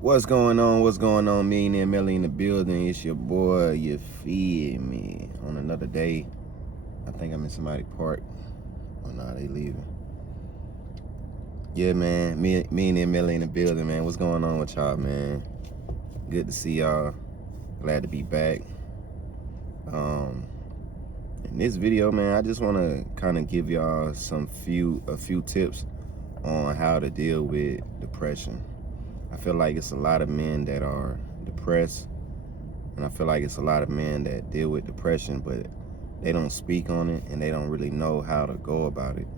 What's going on? What's going on? Millionaire Melly in the building. It's your boy. You feel me? On another day. I think I'm in somebody's park. Oh, nah, they leaving. Yeah, man. Millionaire Melly in the building, man. What's going on with y'all, man? Good to see y'all. Glad to be back. In this video, man, I just want to kind of give y'all a few tips on how to deal with depression. I feel like it's a lot of men that are depressed, and I feel like it's a lot of men that deal with depression, but they don't speak on it and they don't really know how to go about it.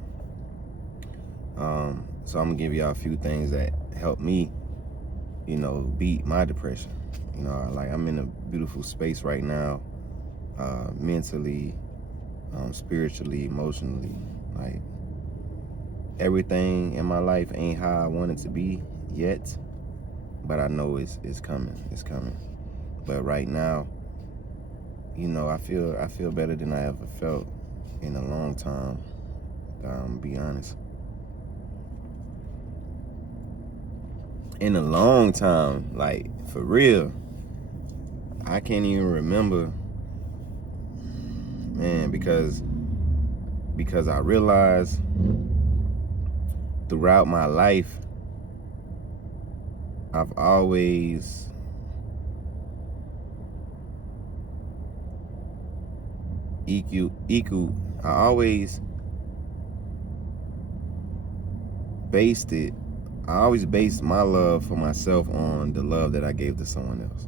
So I'm gonna give y'all a few things that help me, beat my depression. Like I'm in a beautiful space right now, mentally, spiritually, emotionally. Like everything in my life ain't how I want it to be yet, but I know it's coming. It's coming. But right now, I feel better than I ever felt in a long time. Be honest. In a long time, like for real. I can't even remember, man, because I realized throughout my life I've always I always based my love for myself on the love that I gave to someone else.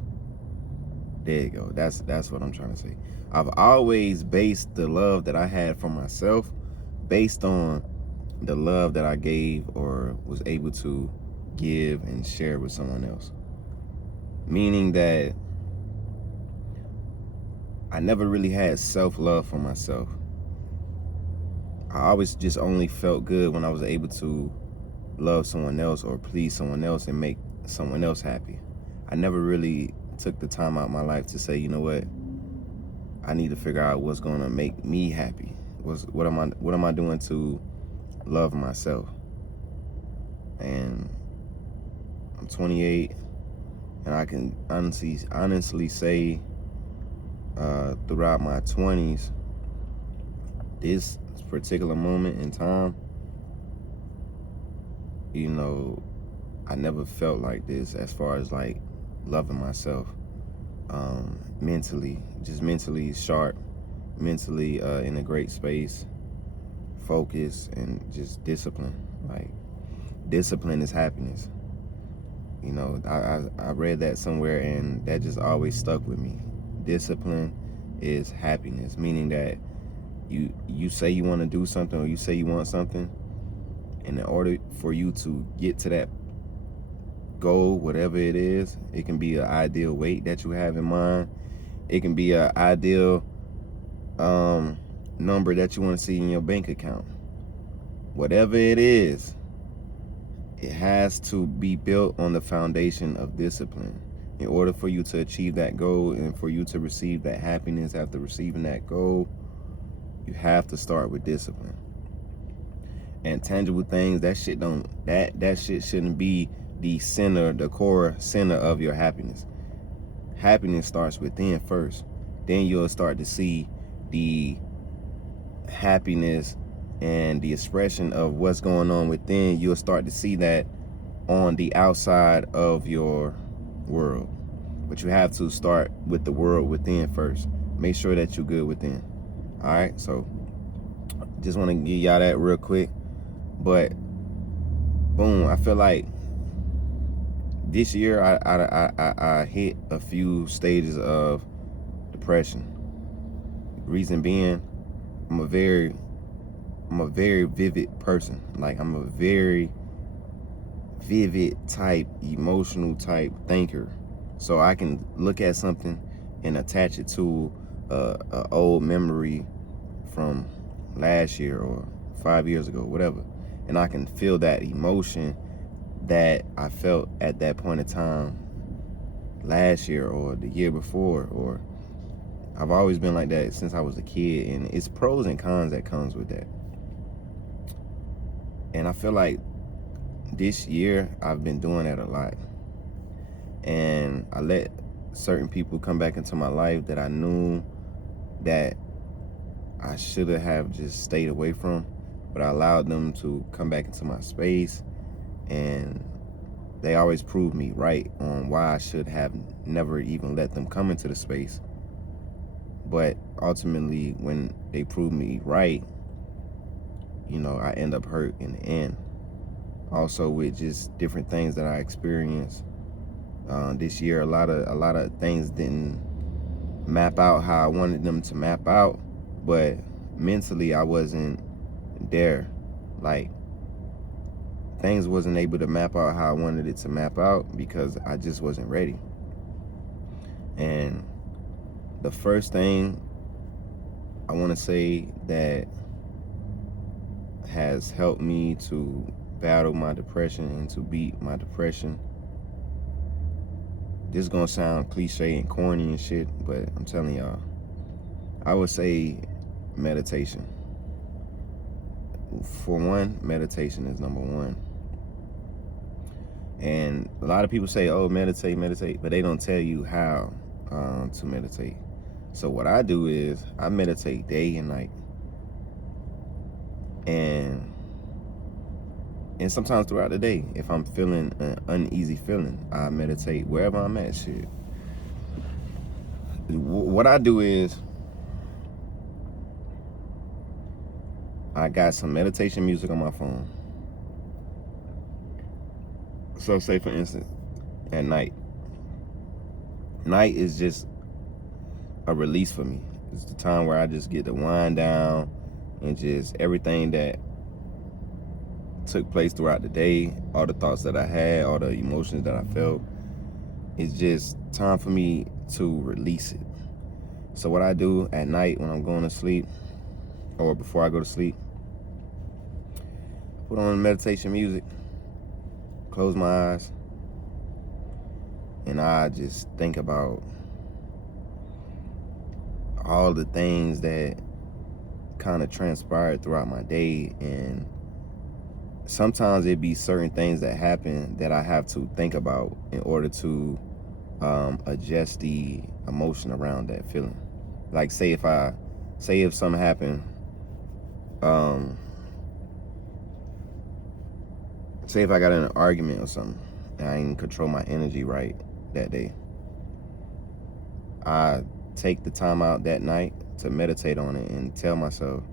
There you go. That's what I'm trying to say. I've always based the love that I had for myself based on the love that I gave or was able to give and share with someone else. Meaning that I never really had self-love for myself. I always just only felt good when I was able to love someone else or please someone else and make someone else happy. I never really took the time out of my life to say, you know what, I need to figure out what's going to make me happy. What am I doing to love myself? And I'm 28, and I can honestly say throughout my 20s, this particular moment in time, I never felt like this as far as like loving myself, mentally sharp, mentally in a great space, focus, and just discipline. Like discipline is happiness. I read that somewhere and that just always stuck with me. Discipline is happiness, meaning that you say you want to do something or you say you want something, and in order for you to get to that goal, whatever it is, it can be an ideal weight that you have in mind. It can be an ideal number that you want to see in your bank account. Whatever it is, it has to be built on the foundation of discipline. In order for you to achieve that goal and for you to receive that happiness after receiving that goal, you have to start with discipline. And tangible things, that shit shouldn't be the core center of your happiness. Happiness starts within first. Then you'll start to see the happiness and the expression of what's going on within. You'll start to see that on the outside of your world. But you have to start with the world within first. Make sure that you're good within. All right, so just want to give y'all that real quick. But boom, I feel like this year I hit a few stages of depression. Reason being, I'm a very vivid person. Like I'm a very vivid type, emotional type thinker. So I can look at something and attach it to a old memory from last year or 5 years ago, whatever. And I can feel that emotion that I felt at that point in time last year or the year before, or I've always been like that since I was a kid, and it's pros and cons that comes with that. And I feel like this year I've been doing that a lot. And I let certain people come back into my life that I knew that I should have just stayed away from, but I allowed them to come back into my space, and they always proved me right on why I should have never even let them come into the space. But ultimately, when they proved me right, I end up hurt in the end. Also, with just different things that I experienced this year, a lot of things didn't map out how I wanted them to map out, but mentally I wasn't there. Like, things wasn't able to map out how I wanted it to map out because I just wasn't ready. And the first thing I want to say that has helped me to battle my depression and to beat my depression, this is gonna sound cliche and corny and shit, but I'm telling y'all, I would say meditation. For one, meditation is number one. And a lot of people say, oh, meditate, but they don't tell you how to meditate. So what I do is I meditate day and night. And sometimes throughout the day, if I'm feeling an uneasy feeling, I meditate wherever I'm at. Shit. What I do is I got some meditation music on my phone. So say for instance, at night is just a release for me. It's the time where I just get to wind down and just everything that took place throughout the day, all the thoughts that I had, all the emotions that I felt, it's just time for me to release it. So what I do at night when I'm going to sleep, or before I go to sleep, put on meditation music, close my eyes, and I just think about all the things that kind of transpired throughout my day. And sometimes it be certain things that happen that I have to think about in order to adjust the emotion around that feeling. Like say if something happened, say if I got in an argument or something and I didn't control my energy right that day, I take the time out that night to meditate on it and tell myself,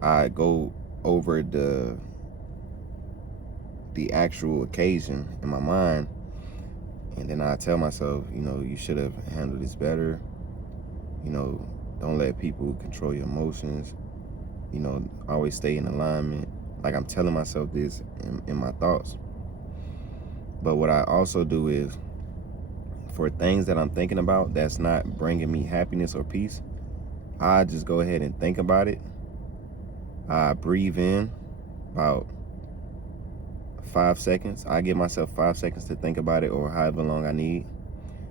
I go over the actual occasion in my mind, and then I tell myself, you should have handled this better. Don't let people control your emotions. Always stay in alignment. Like, I'm telling myself this in my thoughts. But what I also do is, for things that I'm thinking about that's not bringing me happiness or peace, I just go ahead and think about it. I breathe in about 5 seconds. I give myself 5 seconds to think about it, or however long I need.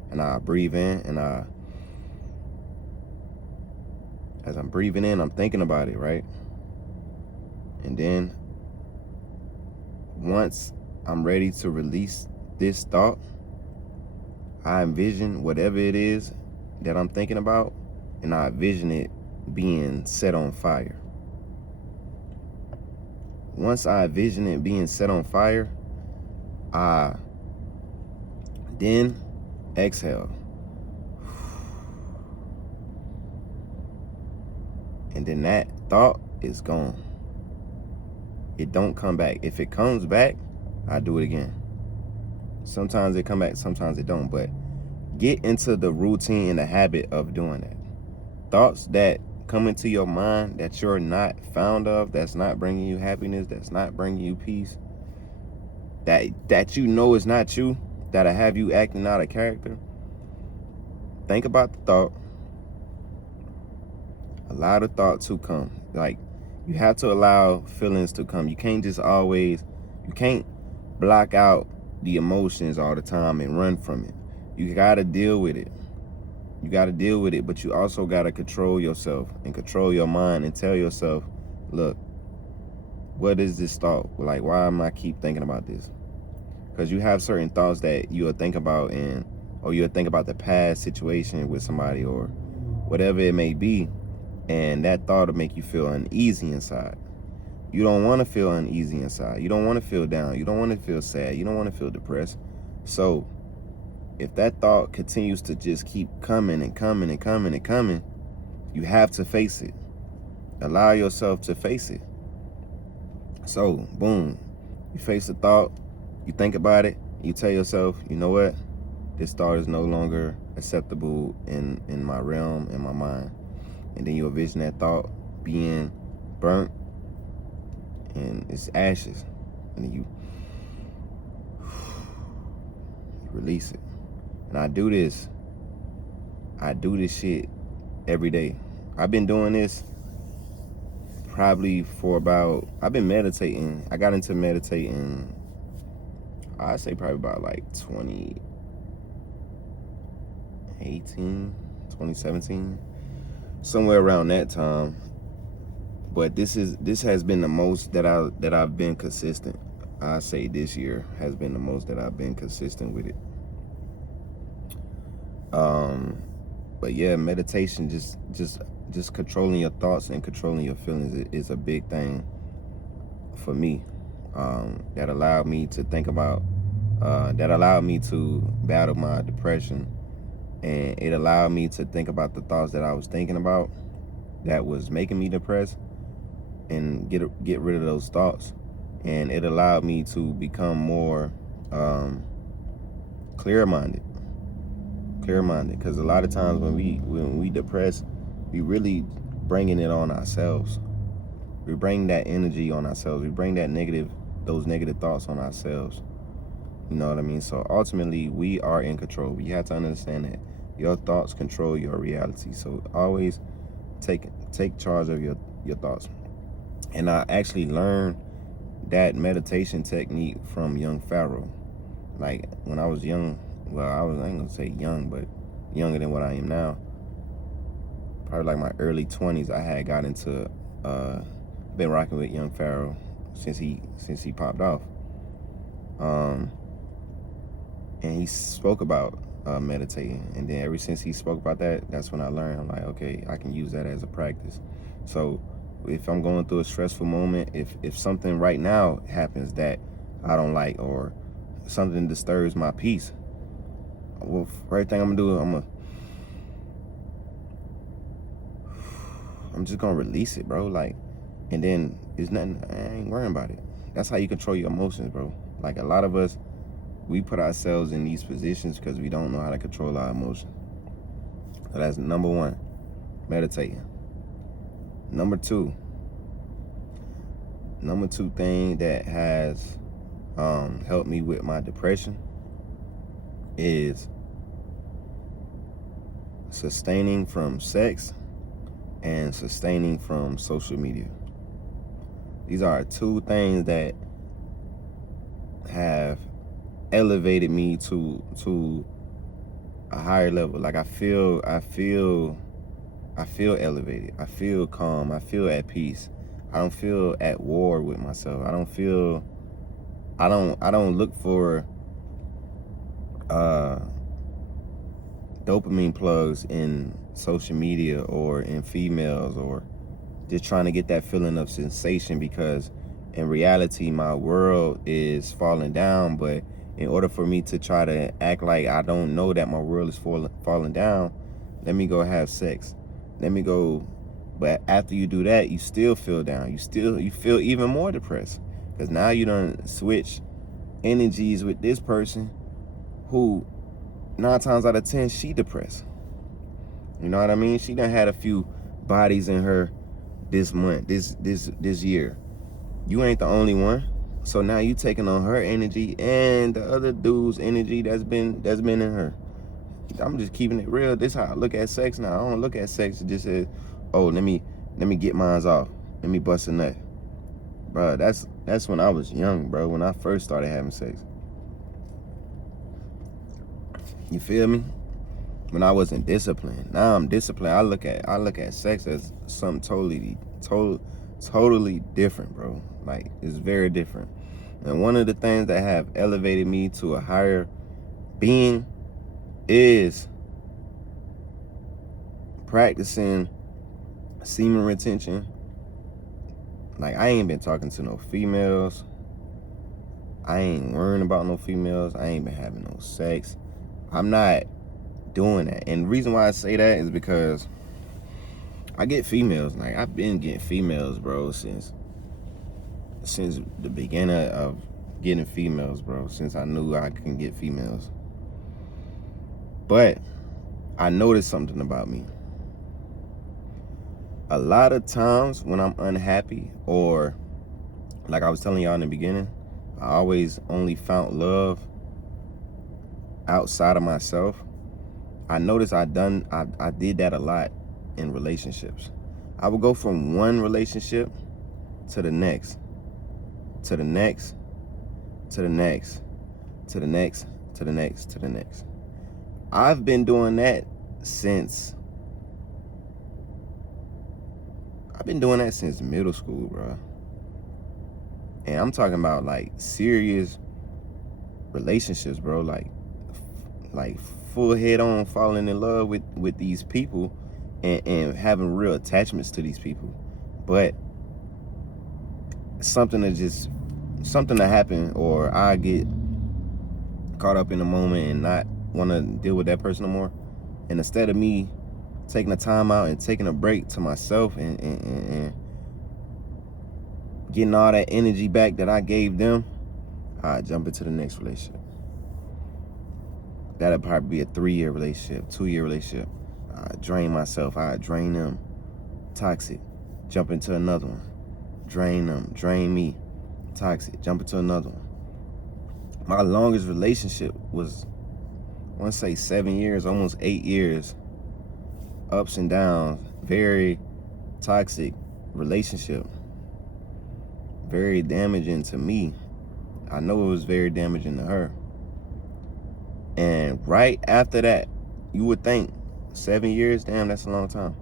And I breathe in, and as I'm breathing in, I'm thinking about it, right? And then once I'm ready to release this thought, I envision whatever it is that I'm thinking about, and I envision it being set on fire. Once I envision it being set on fire, I then exhale. And then that thought is gone. It don't come back. If it comes back, I do it again. Sometimes it come back, sometimes it don't. But get into the routine and the habit of doing that. Thoughts that come into your mind that you're not fond of, that's not bringing you happiness, that's not bringing you peace, that is not you, that'll have you acting out of character. Think about the thought. Allow the thought to come. Like, you have to allow feelings to come. You can't block out the emotions all the time and run from it. You gotta deal with it. But you also gotta control yourself and control your mind and tell yourself, look, what is this thought? Like, why am I keep thinking about this? Because you have certain thoughts that you'll think about, and or you'll think about the past situation with somebody or whatever it may be, and that thought will make you feel uneasy inside. You don't want to feel uneasy inside. You don't want to feel down. You don't want to feel sad. You don't want to feel depressed. So if that thought continues to just keep coming and coming and coming and coming, you have to face it. Allow yourself to face it. So, boom, you face the thought, you think about it, you tell yourself, you know what? This thought is no longer acceptable in my realm, in my mind. And then you envision that thought being burnt and it's ashes. And then you release it. And I do this shit every day. I've been doing this probably for about, I've been meditating. I got into meditating, I'd say probably about like 2018, 2017, somewhere around that time. But this has been the most that I've been consistent. I say this year has been the most that I've been consistent with it. But yeah, meditation, just controlling your thoughts and controlling your feelings is a big thing for me. That allowed me to think about, that allowed me to battle my depression, and it allowed me to think about the thoughts that I was thinking about that was making me depressed, and get rid of those thoughts. And it allowed me to become more clear-minded, because a lot of times when we depress, we really bringing it on ourselves. We bring that energy on ourselves. We bring those negative thoughts on ourselves. You know what I mean? So ultimately, we are in control. You have to understand that your thoughts control your reality. So always take charge of your thoughts. And I actually learned that meditation technique from young Pharaoh. Like when I was young, well, I ain't gonna say young, but younger than what I am now. Probably like my early 20s, I had got into, been rocking with young Pharaoh since he popped off. And he spoke about meditating. And then ever since he spoke about that, that's when I learned, I'm like, okay, I can use that as a practice. So if I'm going through a stressful moment, if something right now happens that I don't like, or something disturbs my peace, well, first thing I'm gonna do, I'm just gonna release it, bro. Like, and then it's nothing, I ain't worrying about it. That's how you control your emotions, bro. Like a lot of us, we put ourselves in these positions because we don't know how to control our emotions. So that's number one, meditating. Number two thing that has helped me with my depression is sustaining from sex and sustaining from social media. These are two things that have elevated me to a higher level. Like I feel elevated. I feel calm. I feel at peace. I don't feel at war with myself. I don't look for dopamine plugs in social media or in females, or just trying to get that feeling of sensation, because in reality my world is falling down. But in order for me to try to act like I don't know that my world is falling down, let me go have sex. Let me go. But after you do that, you still feel down. You feel even more depressed, because now you done switch energies with this person who 9 times out of 10 she depressed. You know what I mean? She done had a few bodies in her this month, this year. You ain't the only one. So now you taking on her energy and the other dude's energy that's been in her. I'm just keeping it real. This is how I look at sex now. I don't look at sex just as, oh, let me get mines off. Let me bust a nut. Bro, that's when I was young, bro. When I first started having sex. You feel me? When I wasn't disciplined. Now I'm disciplined. I look at sex as something totally different, bro. Like, it's very different. And one of the things that have elevated me to a higher being is practicing semen retention. Like, I ain't been talking to no females. I ain't worrying about no females. I ain't been having no sex. I'm not doing that. And the reason why I say that is because I get females. Like, I've been getting females, bro, since the beginning of getting females, bro. Since I knew I can get females. But I noticed something about me. A lot of times when I'm unhappy, or like I was telling y'all in the beginning, I always only found love outside of myself. I noticed I did that a lot in relationships. I would go from one relationship to the next, to the next, to the next, to the next, to the next, to the next. I've been doing that since middle school, bro. And I'm talking about like serious relationships, bro. Like full head on falling in love with these people and having real attachments to these people. But something to happen, or I get caught up in the moment and not want to deal with that person no more. And instead of me taking the time out and taking a break to myself and getting all that energy back that I gave them, I jump into the next relationship. That'll probably be a 3-year relationship, 2-year relationship. I drain myself, I drain them. Toxic. Jump into another one. Drain them, drain me. Toxic. Jump into another one. My longest relationship was, I want to say 7 years, almost 8 years. Ups and downs. Very toxic relationship. Very damaging to me. I know it was very damaging to her. And right after that, you would think 7 years, damn, that's a long time.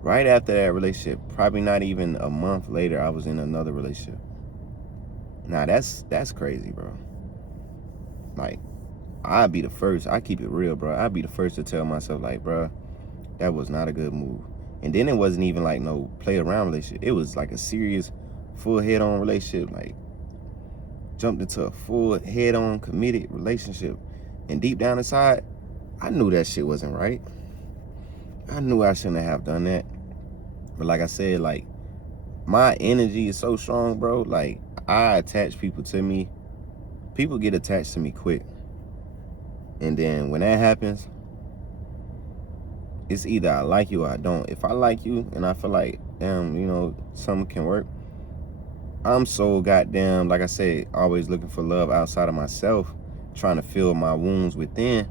Right after that relationship, probably not even a month later, I was in another relationship. Now that's crazy, bro. Like, I'd be the first. I keep it real, bro. I'd be the first to tell myself, like, bro, that was not a good move. And then it wasn't even like no play around relationship. It was like a serious, full head on relationship. Like, jumped into a full head on committed relationship. And deep down inside, I knew that shit wasn't right. I knew I shouldn't have done that. But like I said, like, my energy is so strong, bro. Like, I attach people to me. People get attached to me quick. And then when that happens, it's either I like you or I don't. If I like you and I feel like, damn, you know, something can work, I'm so goddamn, like I said, always looking for love outside of myself, trying to fill my wounds within,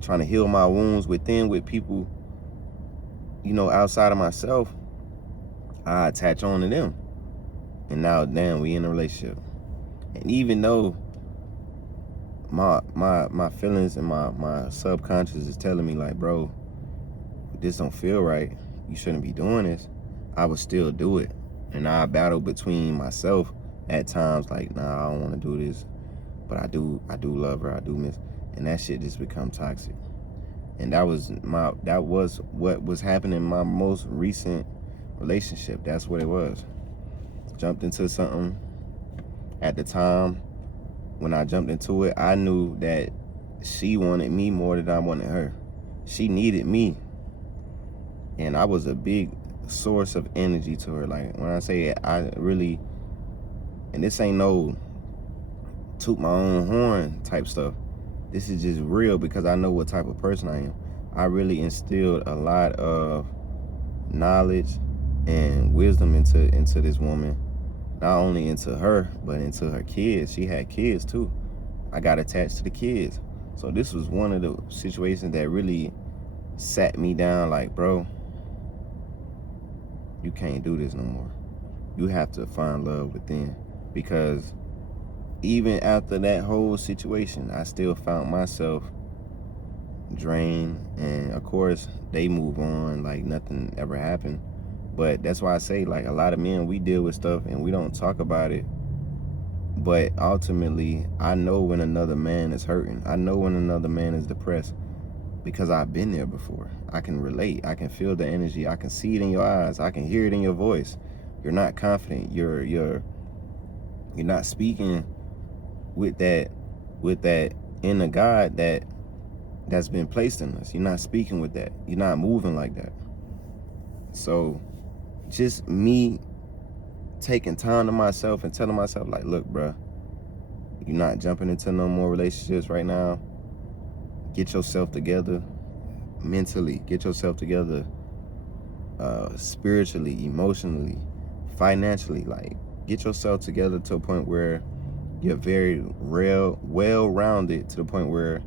trying to heal my wounds within with people, you know, outside of myself. I attach on to them. And now, damn, we in a relationship. And even though my feelings and my subconscious is telling me, like, bro, this don't feel right, you shouldn't be doing this, I would still do it. And I battle between myself at times, like, nah, I don't want to do this, but I do love her, I do miss, and that shit just become toxic. And that was what was happening in my most recent relationship. That's what it was. Jumped into something. At the time when I jumped into it, I knew that she wanted me more than I wanted her. She needed me. And I was a big source of energy to her. Like, when I say it, I really, and this ain't no toot my own horn type stuff. This is just real because I know what type of person I am. I really instilled a lot of knowledge and wisdom into this woman. Not only into her, but into her kids. She had kids too. I got attached to the kids. So this was one of the situations that really sat me down, like, bro, you can't do this no more. You have to find love within. Because even after that whole situation, I still found myself drained. And of course, they move on like nothing ever happened. But that's why I say, like, a lot of men, we deal with stuff and we don't talk about it But ultimately, I know when another man is hurting. I know when another man is depressed because I've been there before. I can relate. I can feel the energy. I can see it in your eyes. I can hear it in your voice. You're not confident. You're not speaking with that inner God that's been placed in us. You're not speaking with that. You're not moving like that. So just me taking time to myself and telling myself, like, look, bro, you're not jumping into no more relationships right now. Get yourself together mentally. Get yourself together spiritually, emotionally, financially. Like, get yourself together to a point where you're very well-rounded, to the point where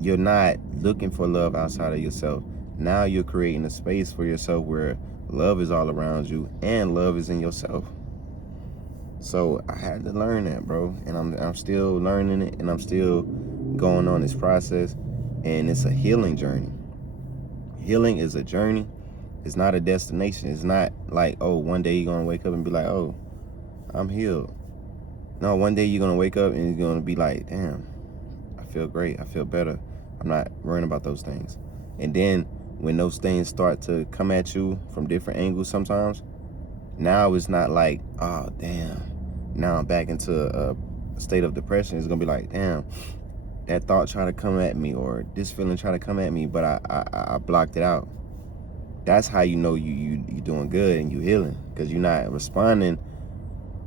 you're not looking for love outside of yourself. Now you're creating a space for yourself where love is all around you and love is in yourself. So I had to learn that, bro, and I'm still learning it, and I'm still going on this process, and it's a healing journey. Healing is a journey. It's not a destination. It's not like, oh, one day you're gonna wake up and be like, oh, I'm healed. No, one day you're gonna wake up and you're gonna be like, damn, I feel great. I feel better. I'm not worrying about those things. And then when those things start to come at you from different angles sometimes, now it's not like, oh, damn, now I'm back into a state of depression. It's gonna be like, damn, that thought tried to come at me, or this feeling tried to come at me, but I blocked it out. That's how you know you doing good and you healing, because you're not responding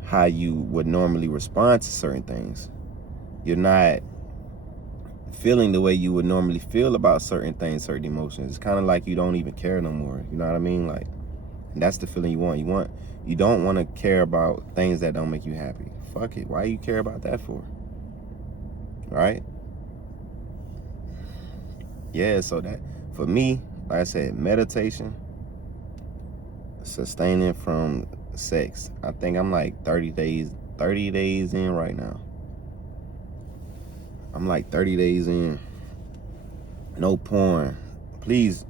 how you would normally respond to certain things. You're not feeling the way you would normally feel about certain things, certain emotions. It's kind of like you don't even care no more. You know what I mean? Like, and that's the feeling you want. You don't want to care about things that don't make you happy. Fuck it. Why you care about that for? Right? Yeah, so that, for me, like I said, meditation, sustaining from sex. I think I'm like 30 days in right now. I'm like 30 days in. No porn. Please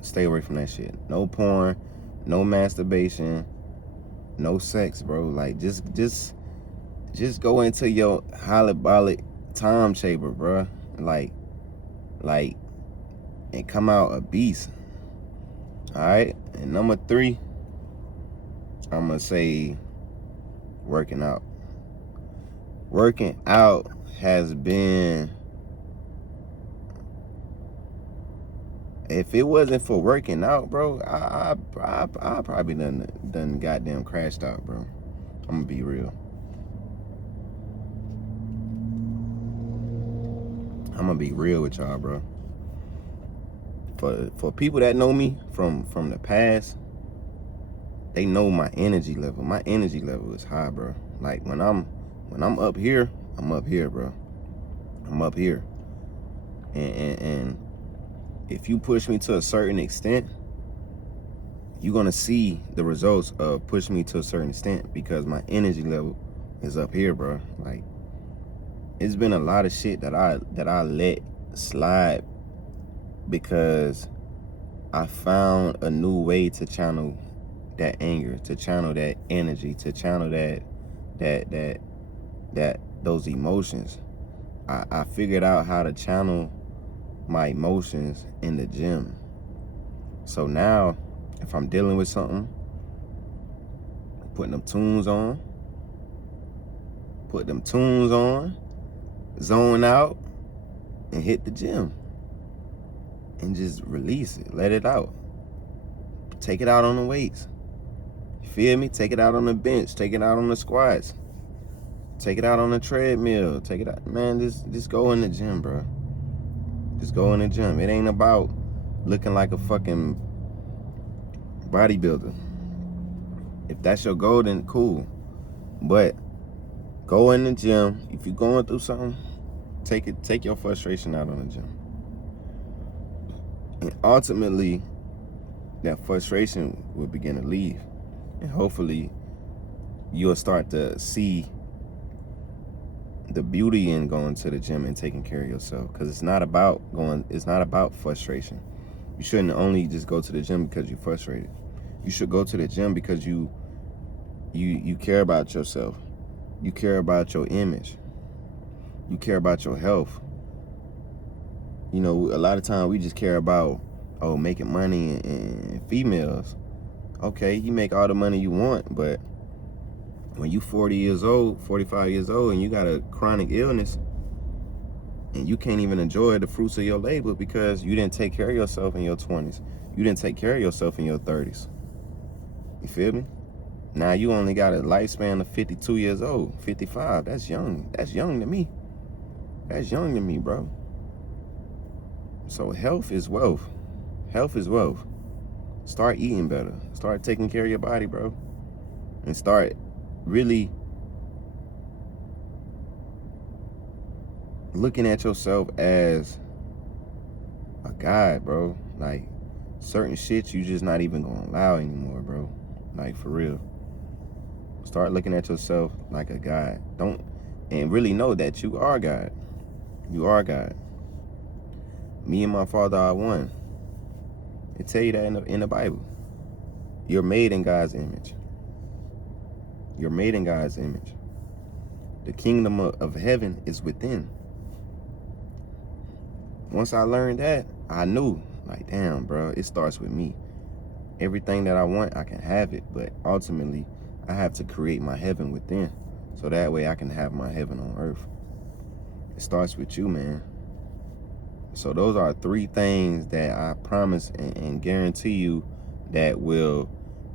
stay away from that shit. No porn, no masturbation, no sex, bro. Like, just go into your hyperbolic time chamber, bro. Like, and come out a beast. All right. And number 3, I'm gonna say working out. Working out has been, if it wasn't for working out, bro, I probably done goddamn crashed out, bro. I'm gonna be real. I'm gonna be real with y'all, bro. For people that know me from the past, they know my energy level. My energy level is high, bro. Like, when I'm up here, I'm up here, bro. I'm up here. And if you push me to a certain extent, you're gonna see the results of pushing me to a certain extent, because my energy level is up here, bro. Like, it's been a lot of shit that I let slide because I found a new way to channel that anger, to channel that energy, to channel that those emotions. I figured out how to channel my emotions in the gym. So now, if I'm dealing with something, put them tunes on, zone out, and hit the gym. And just release it, let it out. Take it out on the weights. You feel me? Take it out on the bench, take it out on the squats, take it out on the treadmill, take it out. Man, just go in the gym, bro. Just go in the gym. It ain't about looking like a fucking bodybuilder. If that's your goal, then cool. But go in the gym. If you're going through something, take your frustration out on the gym. And ultimately, that frustration will begin to leave. And hopefully, you'll start to see the beauty in going to the gym and taking care of yourself. Because it's not about frustration. You shouldn't only just go to the gym because you're frustrated. You should go to the gym because you care about yourself. You care about your image. You care about your health. You know, a lot of times we just care about, oh, making money and females. Okay, you make all the money you want, but when you 40 years old, 45 years old, and you got a chronic illness, and you can't even enjoy the fruits of your labor because you didn't take care of yourself in your 20s. You didn't take care of yourself in your 30s. You feel me? Now you only got a lifespan of 52 years old, 55. That's young. That's young to me. That's young to me, bro. So health is wealth. Health is wealth. Start eating better. Start taking care of your body, bro. And start really looking at yourself as a god, bro. Like, certain shit you just not even gonna allow anymore, bro. Like, for real. Start looking at yourself like a god. And really know that you are God. You are God. Me and my Father are one. It tell you that in the Bible. You're made in God's image. You're made in God's image. The kingdom of heaven is within. Once I learned that, I knew, like, damn, bro, it starts with me. Everything that I want, I can have it, but ultimately, I have to create my heaven within, so that way I can have my heaven on earth. It starts with you, man. So those are 3 things that I promise and guarantee you that will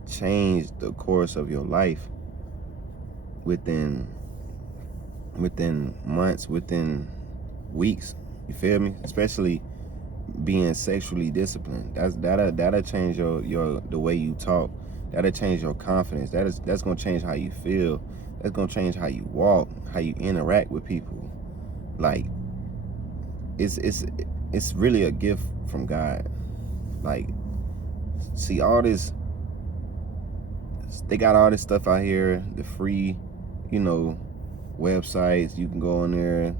change the course of your life within months, within weeks. You feel me? Especially being sexually disciplined. That'll change your the way you talk. That'll change your confidence. That's gonna change how you feel. That's gonna change how you walk, how you interact with people. Like, it's really a gift from God. Like, see, all this, they got all this stuff out here, the free, you know, websites. You can go on there,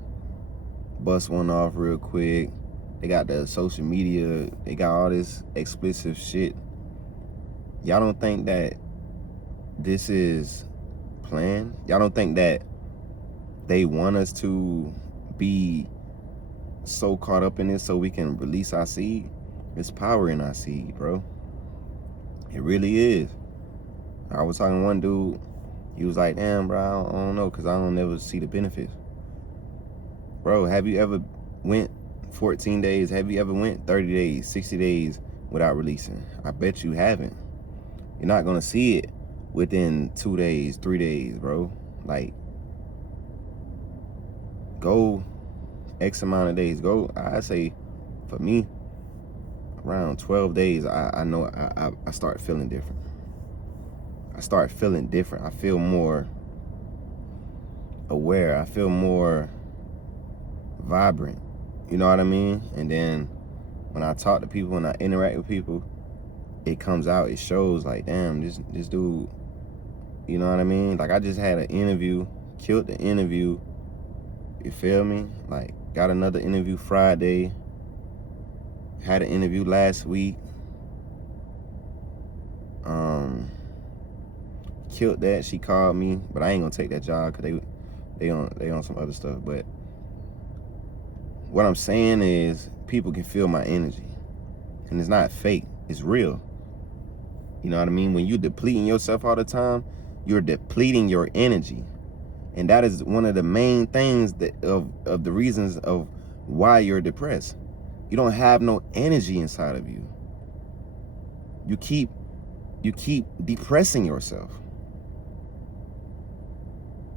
bust one off real quick. They got the social media. They got all this explicit shit. Y'all don't think that this is planned? Y'all don't think that they want us to be so caught up in this so we can release our seed? There's power in our seed, bro. It really is. I was talking to one dude. He was like, damn, bro, I don't know, because I don't ever see the benefits. Bro, have you ever went 14 days? Have you ever went 30 days, 60 days without releasing? I bet you haven't. You're not going to see it within 2 days, 3 days, bro. Like, go X amount of days. Go, I say, for me, around 12 days, I know I start feeling different. I start feeling different. I feel more aware. I feel more vibrant. You know what I mean? And then when I talk to people, when I interact with people, it comes out, it shows, like, damn, this dude, you know what I mean? Like, I just had an interview, killed the interview, you feel me? Like, got another interview Friday, had an interview last week, killed that. She called me, but I ain't gonna take that job because they on some other stuff. But what I'm saying is, people can feel my energy, and it's not fake, it's real. You know what I mean? When you're depleting yourself all the time, you're depleting your energy. And that is one of the main things that of the reasons of why you're depressed. You don't have no energy inside of you. You keep depressing yourself.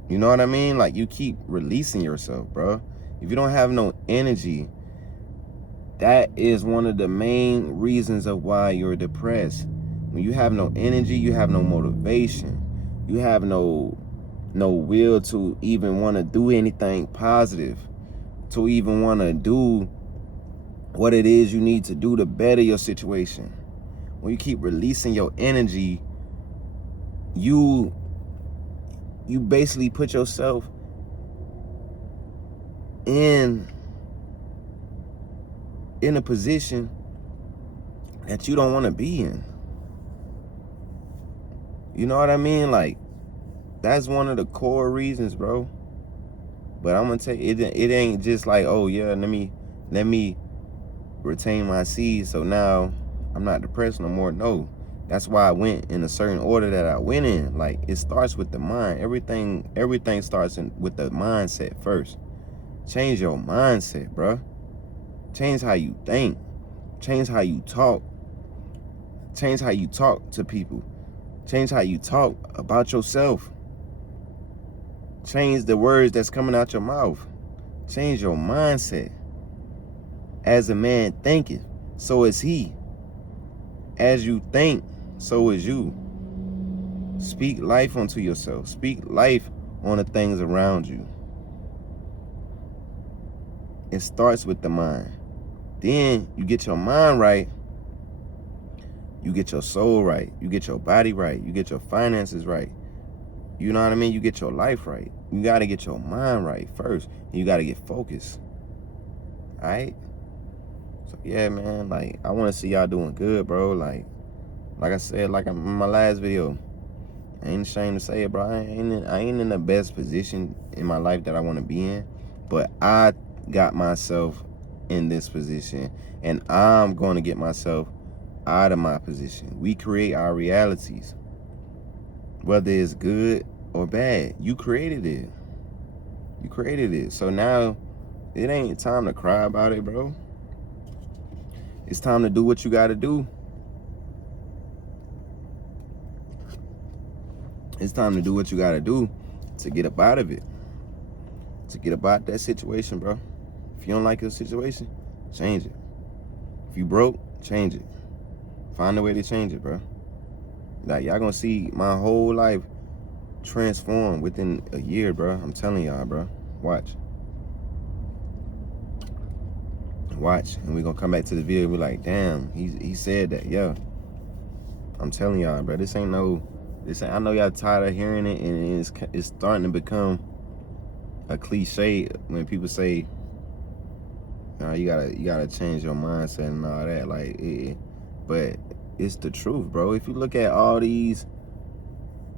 You know what I mean? Like, you keep releasing yourself, bro. If you don't have no energy, that is one of the main reasons of why you're depressed. When you have no energy, you have no motivation. You have no will to even want to do anything positive, to even want to do what it is you need to do to better your situation. When you keep releasing your energy, you basically put yourself in a position that you don't want to be in. You know what I mean? Like, That's one of the core reasons, bro. But I'm gonna tell you, it ain't just like, oh yeah, let me retain my seed so now I'm not depressed no more. No. That's why I went in a certain order that I went in. Like, it starts with the mind. Everything starts with the mindset first. Change your mindset, bro. Change how you think. Change how you talk. Change how you talk to people. Change how you talk about yourself. Change the words that's coming out your mouth. Change your mindset. As a man thinketh, so is he. As you think, so is you. Speak life unto yourself. Speak life on the things around you. It starts with the mind. Then you get your mind right. You get your soul right. You get your body right. You get your finances right. You know what I mean? You get your life right. You got to get your mind right first. You got to get focused. All right? So, yeah, man. Like, I want to see y'all doing good, bro. Like I said, like in my last video, I ain't ashamed to say it, bro. I ain't in the best position in my life that I want to be in. But I got myself in this position. And I'm going to get myself out of my position. We create our realities. Whether it's good or bad, you created it. You created it. So now it ain't time to cry about it, bro. It's time to do what you got to do. It's time to do what you got to do to get up out of it. To get up out that situation, bro. If you don't like your situation, change it. If you broke, change it. Find a way to change it, bro. Like, y'all gonna see my whole life transform within a year, bro. I'm telling y'all, bro. Watch. Watch. And we're gonna come back to the video and be like, damn, he said that. Yeah. I'm telling y'all, bro. This ain't, I know y'all tired of hearing it, and it's starting to become a cliche when people say, you gotta change your mindset and all that. Like, but it's the truth, bro. If you look at all these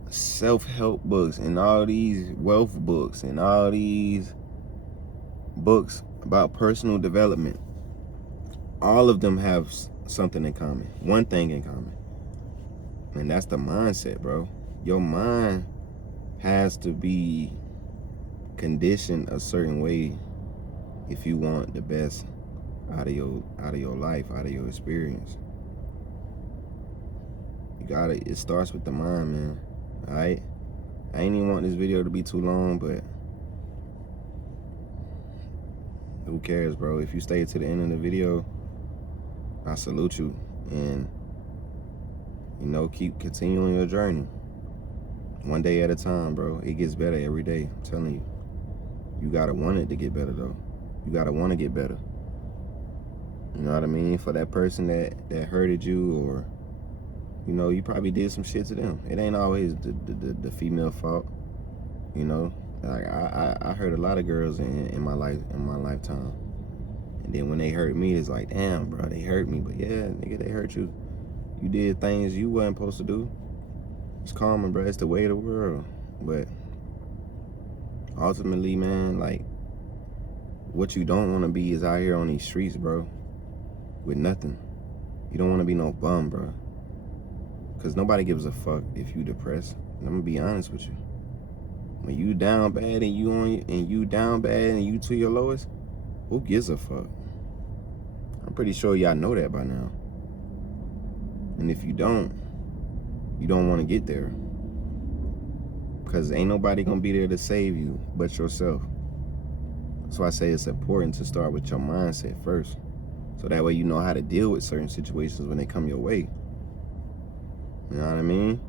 self-help books and all these wealth books and all these books about personal development, all of them have something in common, one thing in common, and that's the mindset, bro. Your mind has to be conditioned a certain way if you want the best out of your life, out of your experience. It starts with the mind, man. All right? I ain't even want this video to be too long, but who cares, bro? If you stay to the end of the video, I salute you. And, keep continuing your journey. One day at a time, bro. It gets better every day. I'm telling you. You gotta want it to get better, though. You gotta want to get better. You know what I mean? For that person that hurted you, or you probably did some shit to them. It ain't always the female fault. Like I hurt a lot of girls in my lifetime. And then when they hurt me, it's like, damn, bro, they hurt me. But yeah, nigga, they hurt you. You did things you wasn't supposed to do. It's common, bro. It's the way of the world. But ultimately, man, like, what you don't want to be is out here on these streets, bro, with nothing. You don't want to be no bum, bro. Because nobody gives a fuck if you depressed. And I'm going to be honest with you. When you down bad and you down bad and you to your lowest, who gives a fuck? I'm pretty sure y'all know that by now. And if you don't want to get there. Because ain't nobody going to be there to save you but yourself. That's why I say it's important to start with your mindset first. So that way you know how to deal with certain situations when they come your way. You know what I mean?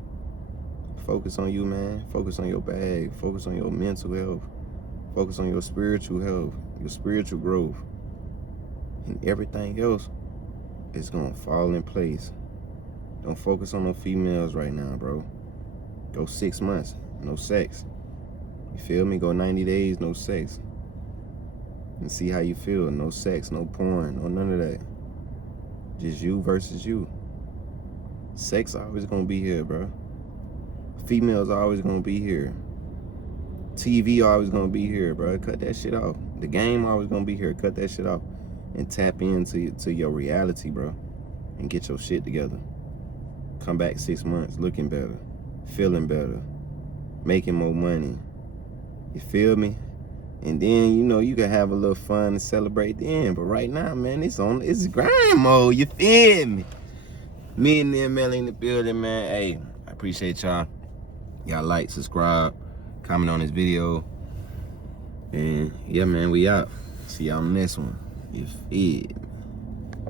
Focus on you, man. Focus on your bag. Focus on your mental health. Focus on your spiritual health, your spiritual growth. And everything else is going to fall in place. Don't focus on no females right now, bro. Go 6 months, no sex. You feel me? Go 90 days, no sex. And see how you feel. No sex, no porn, no none of that. Just you versus you. Sex always gonna be here, bro. Females always gonna be here. TV always gonna be here, bro. Cut that shit off. The game always gonna be here. Cut that shit off. And tap into your reality, bro. And get your shit together. Come back 6 months looking better, feeling better, making more money. You feel me? And then, you know, you can have a little fun and celebrate then. But right now, man, it's grind mode. You feel me? Me and them, man, in the building, man. Hey, I appreciate y'all. Y'all like, subscribe, comment on this video. And yeah, man, we out. See y'all on the next one. You feel me?